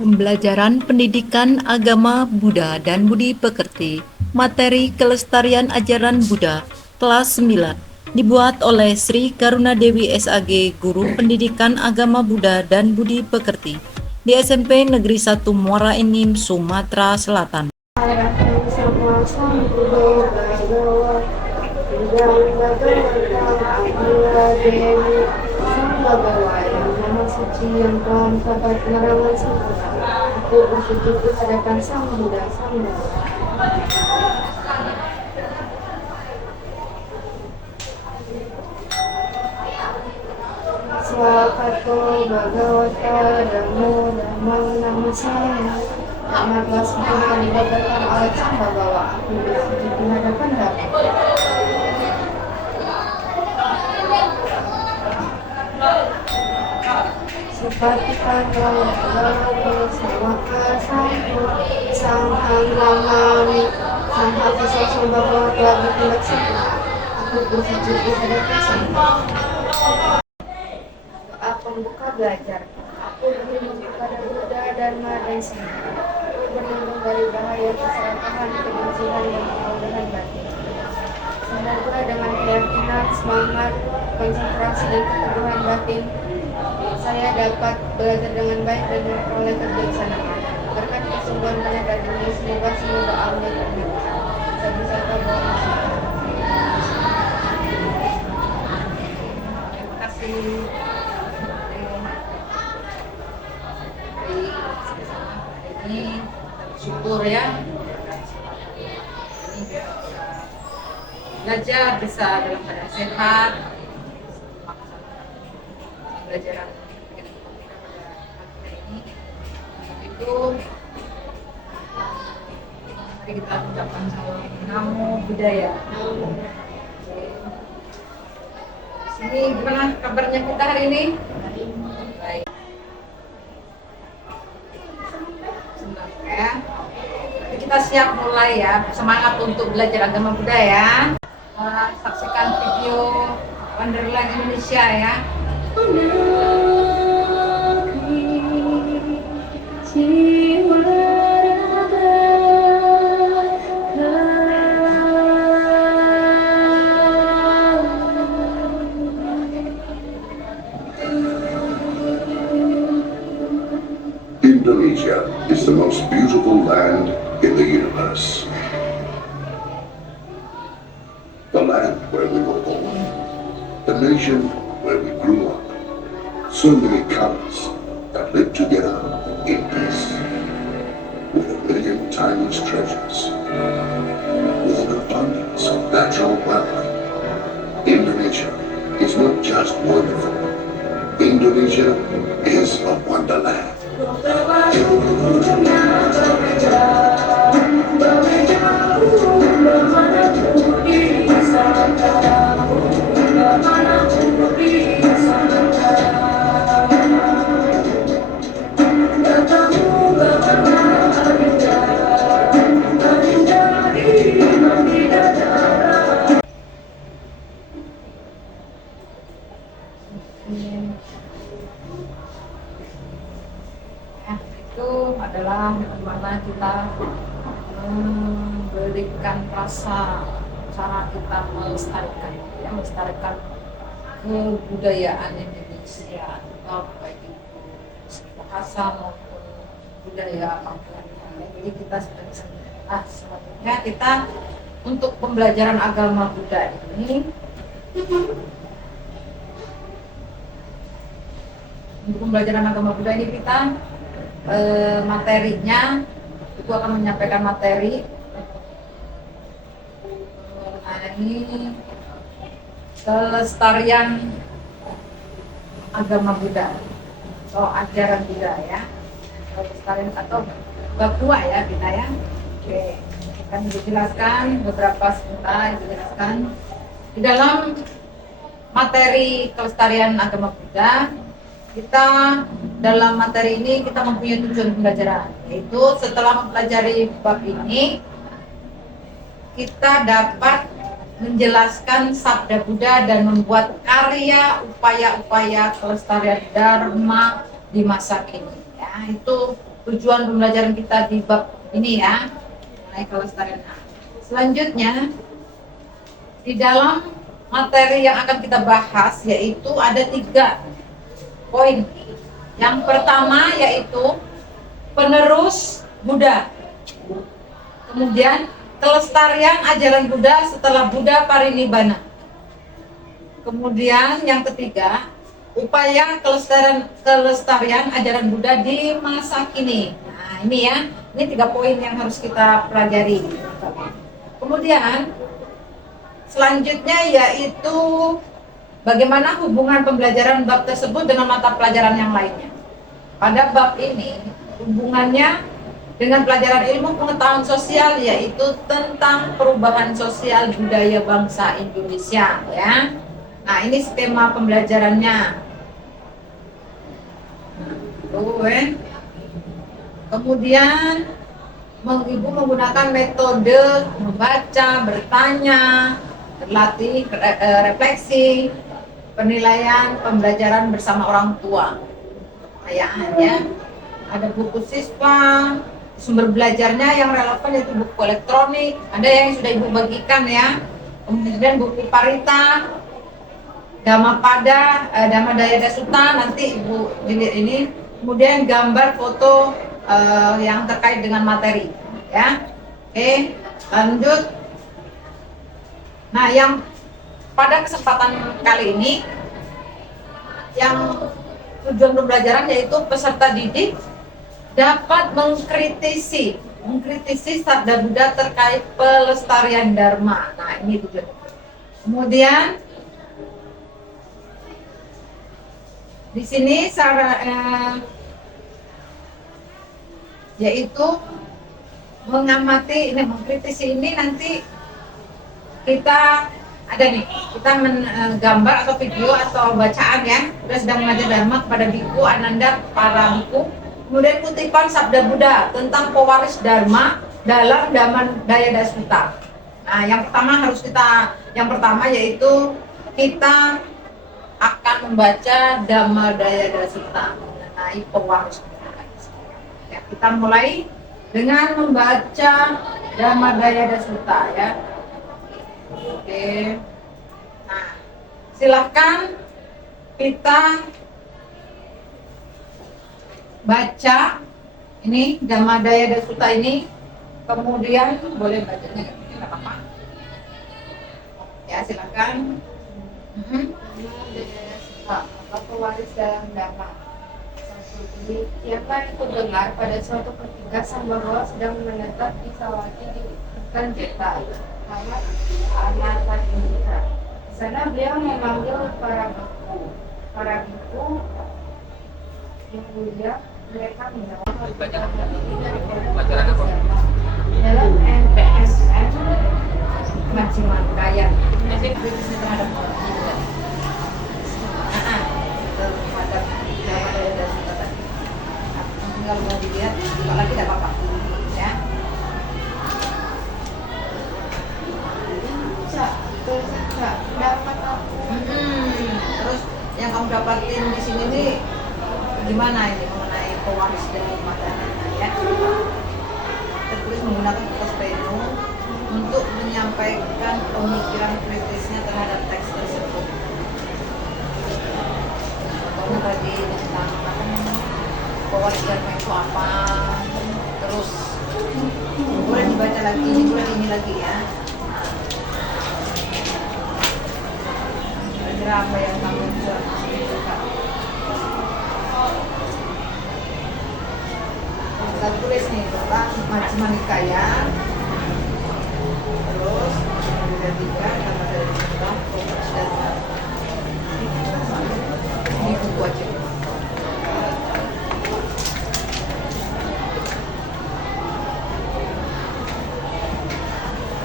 Pembelajaran Pendidikan Agama Buddha dan Budi Pekerti, materi Kelestarian Ajaran Buddha, kelas 9, dibuat oleh Sri Karuna Dewi SAG, Guru Pendidikan Agama Buddha dan Budi Pekerti, di SMP Negeri 1 Muara Enim, Sumatera Selatan. Arahan sama sambudo bhagawa Budang bhagavata Abdullah Dewi Sang Bhagawa yang maha suci yang telah mendapat penerangan sempurna. Aku bersyukur kehadiran Sang Buddha Sang Bhagawa. Swakato Bhagavata Dhammo Dhammang Namasaya. Karena telah sempurna didapatkan oleh Sang Bhagawa, aku bersujud di hadapan Dhamma. Sepatika Bhagavato Sawaka Sangho Sanghang Namami. Sang hati sosok Bhagawa telah bertindak sempurna. Aku bersujud di hadapan Sang Bhagawa. Pembuka belajar. Aku berlindung kepada Buddha, Dharma, dan Sangha. Aku berlindung dari bahaya keserakahan, kebencian, dan kebodohan batin. Semoga dengan keyakinan, semangat, konsentrasi, dan keteguhan batin, saya dapat belajar dengan baik dan memperoleh kebijaksanaan. Berkat kesungguhan belajar ini, semoga semua doa-nya terkabul. Saya bisa terima kasih. Ini syukur ya, ini belajar bisa dalam keadaan sehat, belajar ini itu mari kita ucapkan salam namo buddhaya. Sini gimana kabarnya kita hari ini? Baik. Ya. Kita siap mulai ya, semangat untuk belajar agama Buddha ya. Saksikan video Wonderland Indonesia ya. Indonesia is the most beautiful land in the universe. The land where we were born, the nation where we grew up. So many colors that live together in peace, with a million timeless treasures, with an abundance of natural wealth. Indonesia is not just wonderful. Indonesia is a wonderland. Itu adalah bagaimana kita memberikan rasa cara kita melestarikan kebudayaan Indonesia, atau baik itu bahasa maupun budaya apapun. Jadi kita sudah bisa selanjutnya kita untuk pembelajaran agama Buddha ini, untuk pembelajaran agama Buddha ini kita materinya itu akan menyampaikan materi mengenai kelestarian agama Buddha atau ajaran Buddha ya, kelestarian atau bab 2 ya kita ya. Oke, akan dijelaskan beberapa sebentar dijelaskan di dalam materi kelestarian agama Buddha. Kita dalam materi ini kita mempunyai tujuan pembelajaran, yaitu setelah mempelajari bab ini kita dapat menjelaskan sabda Buddha dan membuat karya upaya-upaya kelestarian Dharma di masa kini ya. Itu tujuan pembelajaran kita di bab ini ya, mengenai kelestarian. Selanjutnya di dalam materi yang akan kita bahas yaitu ada 3 poin. Yang pertama yaitu penerus Buddha. Kemudian kelestarian ajaran Buddha setelah Buddha parinibbana. Kemudian yang ketiga, upaya kelestarian ajaran Buddha di masa kini. Nah, ini ya, ini 3 poin yang harus kita pelajari. Kemudian selanjutnya yaitu bagaimana hubungan pembelajaran bab tersebut dengan mata pelajaran yang lainnya. Pada bab ini hubungannya dengan pelajaran ilmu pengetahuan sosial yaitu tentang perubahan sosial budaya bangsa Indonesia ya. Nah, ini skema pembelajarannya. Kemudian Ibu menggunakan metode membaca, bertanya, berlatih, refleksi, penilaian, pembelajaran bersama orang tua. Ya, ada buku siswa, sumber belajarnya yang relevan yaitu buku elektronik, ada yang sudah Ibu bagikan ya. Kemudian buku Parita, Dhammapada, Dhammadaya Dasuta, nanti Ibu dilihat ini. Kemudian gambar foto yang terkait dengan materi ya. Oke, lanjut. Nah, yang pada kesempatan kali ini yang tujuan pembelajaran yaitu peserta didik dapat mengkritisi sabda Buddha terkait pelestarian dharma. Nah, ini tujuan. Kemudian di sini yaitu mengamati ini, mengkritisi ini nanti kita ada nih, kita menggambar atau video atau bacaan ya. Kita sedang mengajar dharma kepada biku Ananda para biku. Kemudian kutipan sabda Buddha tentang pewaris dharma dalam Dhammadaya Dasuta. Nah, yang pertama yaitu kita akan membaca Dhammadaya Dasuta mengenai pewaris. Ya, kita mulai dengan membaca Dhammadaya Dasuta ya. Oke. Nah, silakan kita baca ini Dhammadaya Dasuta ini, kemudian boleh bacanya nggak apa-apa. Ya, silakan. Dhammadaya Dasuta, apa pewaris dalam Dhamma. Siapa yang mendengar pada suatu ketika sang Bagawa sedang menetap di Sawati di Kanjeta, Tamat Anatapindika. Di sana beliau memanggil para biku. Para biku yang mulia, mereka menjawab dalam NPSM Majiman Kaya. Tinggal mau dilihat, kalau lagi tidak apa-apa ya. dapat aku Terus yang kamu dapatin di sini nih gimana ini mengenai pewaris dari makanan ya? Tertulis menggunakan kertas penu untuk menyampaikan pemikiran kritisnya terhadap teks tersebut. Contohnya tadi tentang apa namanya, pewaris dharma itu apa? Terus boleh dibaca lagi, ini lagi ya. Kira apa yang kamu bisa ceritakan? Kita tulis nih tentang Majjhima Nikaya, terus ada 3 nama dari tentang pewaris dharma. Ini buku aja.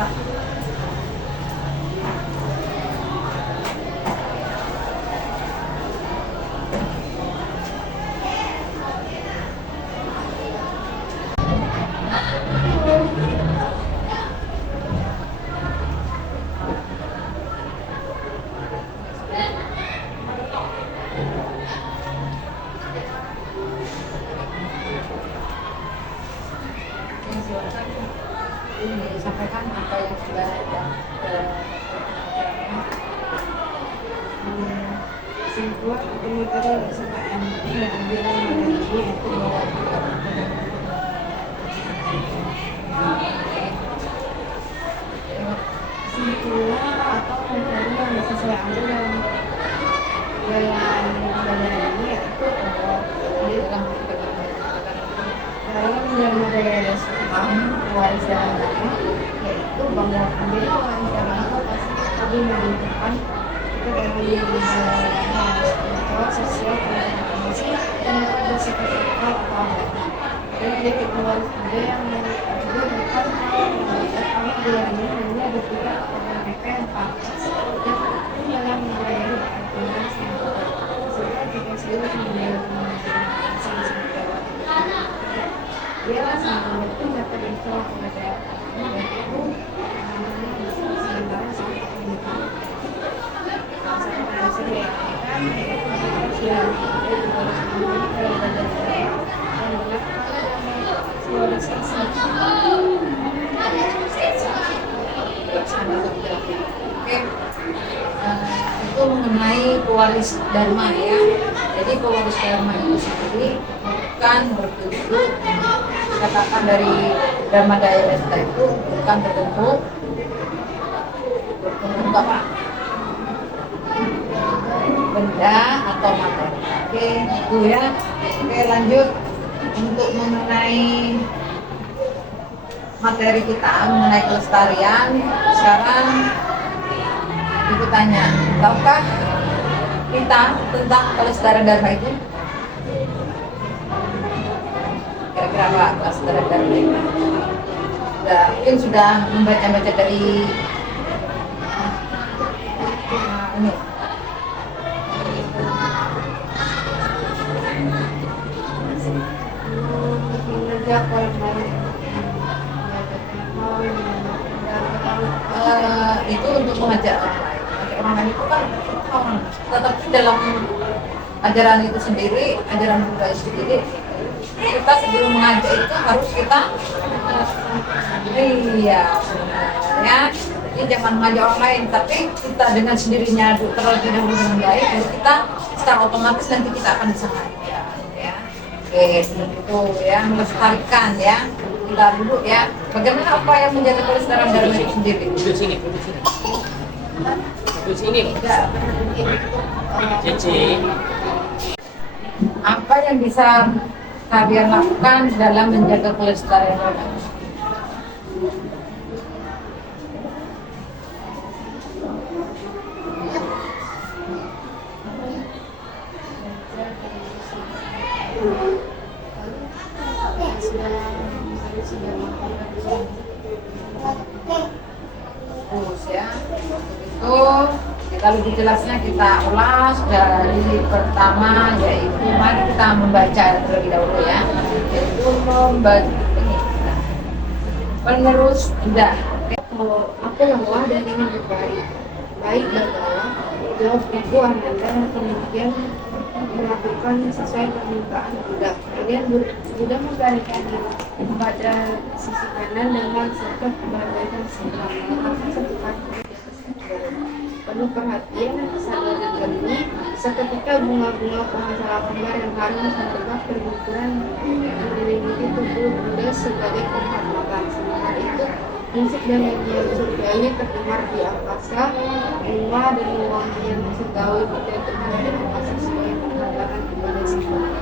Nah, silakan disampaikan apa yang sudah ada. Kesimpulan atau materi yang disampaikan yang ambilan materi ini yaitu bahwa kesimpulan atau materi yang bisa saya ambil dalam pelajaran ini yaitu bahwa dalam menjaga Islam warisan agama yaitu bahwa ambil warisan agama pasti lebih menunjukkan kita dalam menjaga sosial informasi dan bersikap akal atau agama. Dan dia keluar budaya yang juga bukan kami bulan ini hanya berpihak kepada mereka yang pantas dan dalam menjaga agama serta kita sendiri menjaga dia sangat itu dapat info kepada itu namanya sementara sampai pendidikan sampai hasil yang sudah dan itu mengenai pewaris dharma ya. Jadi pewaris dharma itu sendiri bukan bertujuan katakan dari Dharma Daya Desta itu bukan berbentuk apa benda atau materi. Oke, itu ya. Oke, lanjut untuk mengenai materi kita mengenai kelestarian. Sekarang ibu tanya, tahukah kita tentang kelestarian dharma itu? Kira-kira apa kelestarian dharma itu? Mungkin sudah membaca-baca dari ini. Itu untuk mengajak orang lain. Mengajak orang lain itu kan orang. Tetapi dalam ajaran itu sendiri, ajaran Buddha itu sendiri, kita sebelum mengajak itu harus kita ya jadi jangan mengajak orang lain, tapi kita dengan sendirinya terlebih dahulu dengan baik, baru kita secara otomatis nanti kita akan bisa ngajak ya. Oke, itu ya, melestarikan ya. Kita dulu ya, bagaimana apa yang menjaga kelestarian dharma itu sendiri? Duduk sini. Cici. Apa yang bisa kalian lakukan dalam menjaga kelestarian dharma? Terus ya, itu kita lebih jelasnya kita ulas dari pertama, yaitu mari kita membaca terlebih dahulu ya, yaitu membaca ini penerus Buddha. aku lelah dan ingin berbaik baik dan Allah jawab ibu Ananda kemudian melakukan sesuai permintaan Buddha. Kemudian Buddha membalikan pada sisi kanan dengan sekep berbaikan sebelah setelah penuh perhatian sadar jernih. Seketika bunga-bunga pohon salah kembar yang harum merebak berguguran menyelimuti tubuh Buddha sebagai penghormatan. Sementara itu musik dan nyanyian surgawi terdengar di angkasa. Bunga dan wangian surgawi berjatuhan di angkasa sebagai penghargaan kepada Sang Buddha.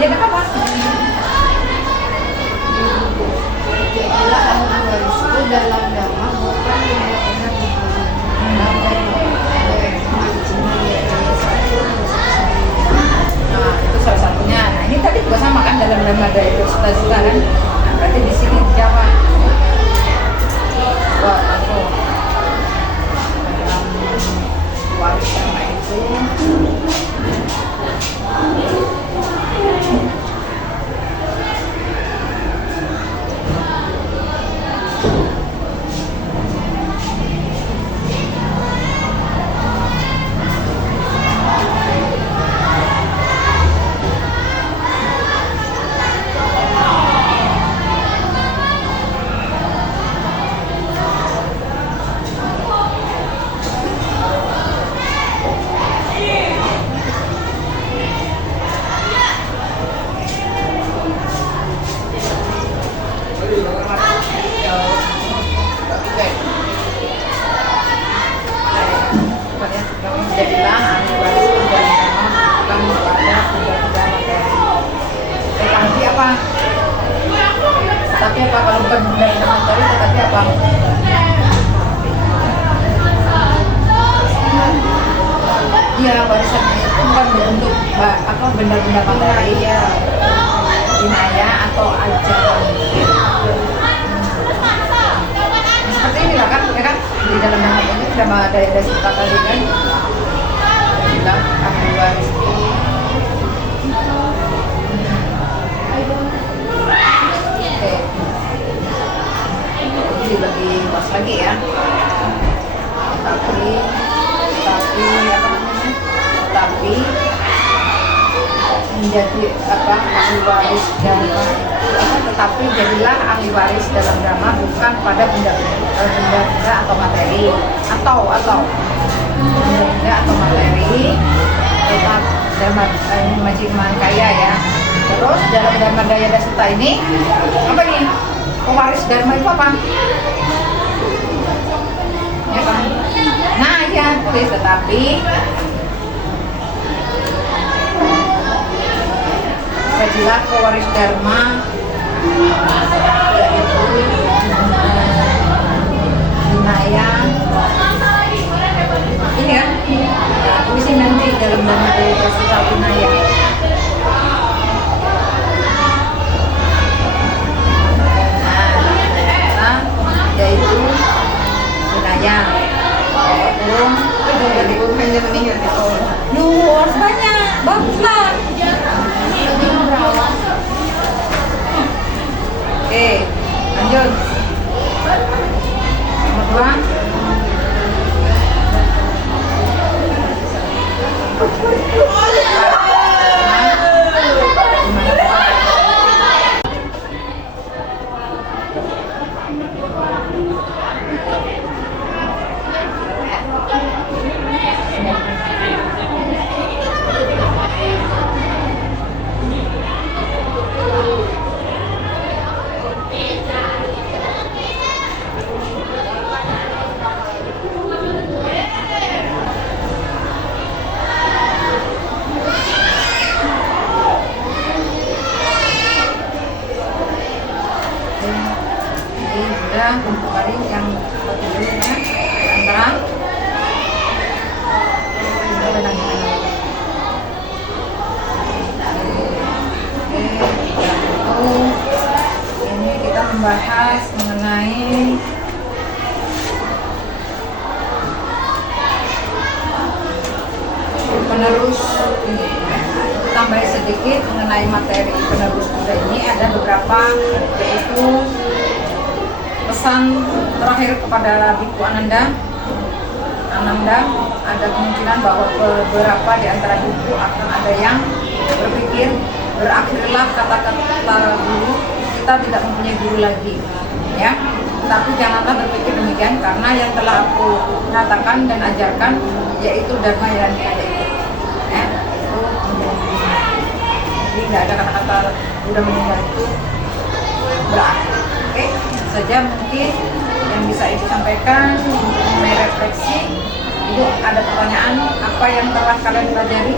Ya nggak apa-apa. Jadilah ahli warisku dalam dhamma bukan benar-benar Nah, itu salah satunya. Nah, ini tadi juga sama kan dalam Dhamma Daya Dosita juga kan. Nah, berarti di sini dijawab. Wah, aku dalam waris dhamma itu jadilah ahli waris dalam dhamma bukan pada benda-benda materi. Tapi apa? Tapi apa kalau bukan benda-benda materi? Tetapi apa? Iya, warisan itu bukan berbentuk apa benda-benda materi ya, inaya atau ajaran. Seperti inilah kan, ya kan? Di dalam nama ini Dhamma Daya Dosita tadi kan, bilang ahli waris. Oke, jadi lebih luas lagi ya. Tapi apa namanya? Tapi menjadi apa ahli waris dhamma itu apa? Tetapi jadilah ahli waris dalam dhamma bukan pada benda-benda atau materi atau benda-benda atau materi. Tetap dhamma ini Majjhima Nikaya ya. Terus dalam Dhamma Daya Dosita ini apa nih? Pewaris dharma itu apa? Ya kan? Nah ya tulis tetapi jadilah pewaris dharma yaitu Vinaya. Ini kan? Tulisin nanti dalam Dhamma Daya Dosita Vinaya. Yaitu Vinaya. Terus jadi hanya meninggal itu. Harus banyak, bagus lah. Oke, lanjut. Nomor 2. Untuk hari yang kedua antara ini kita membahas mengenai penerus ini. Tambah sedikit mengenai materi penerus Buddha ini ada beberapa, yaitu pesan terakhir kepada Biku Ananda, ada kemungkinan bahwa beberapa di antara biku akan ada yang berpikir berakhirlah kata-kata guru, kita tidak mempunyai guru lagi, ya. Tapi janganlah berpikir demikian karena yang telah aku katakan dan ajarkan yaitu Dharma yang ada itu, ya. Jadi tidak ada kata-kata Buddha meninggal itu berakhir. Oke, saja mungkin yang bisa Ibu sampaikan untuk mengenai refleksi. Ibu ada pertanyaan apa yang telah kalian pelajari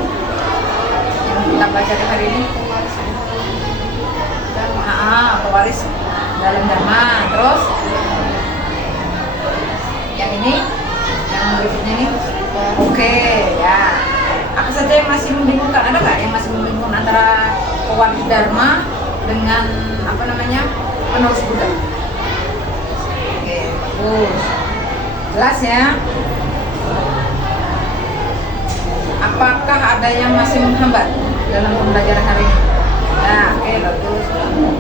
yang kita pelajari hari ini? pewaris dalam Dharma. Terus yang ini, yang berikutnya ini, oke ya. Apa saja yang masih membingungkan? Ada nggak yang masih membingungkan antara pewaris Dharma dengan apa namanya penerus Buddha? Oke, bagus, jelas ya. Apakah ada yang masih menghambat dalam pembelajaran hari ini? Nah, oke, bagus.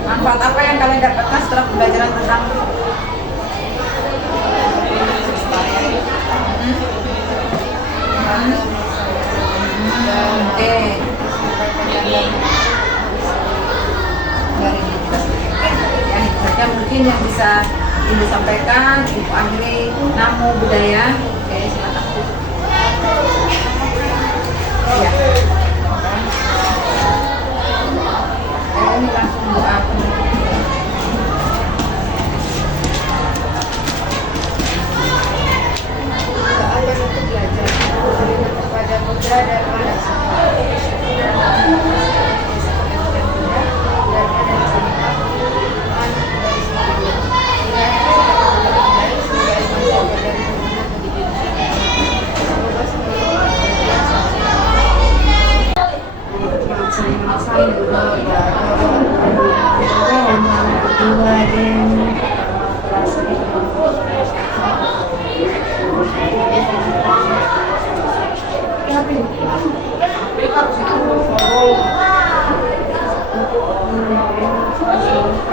Manfaat apa yang kalian dapatkan setelah pembelajaran tentang oke. Ya, itu saja mungkin yang bisa Ibu sampaikan. Ibu akhiri. Namo Buddhaya. Oke, silakan. Ya. Ini langsung doa penutup. Doa penutup belajar. Kepada Buddha dan para Thank you.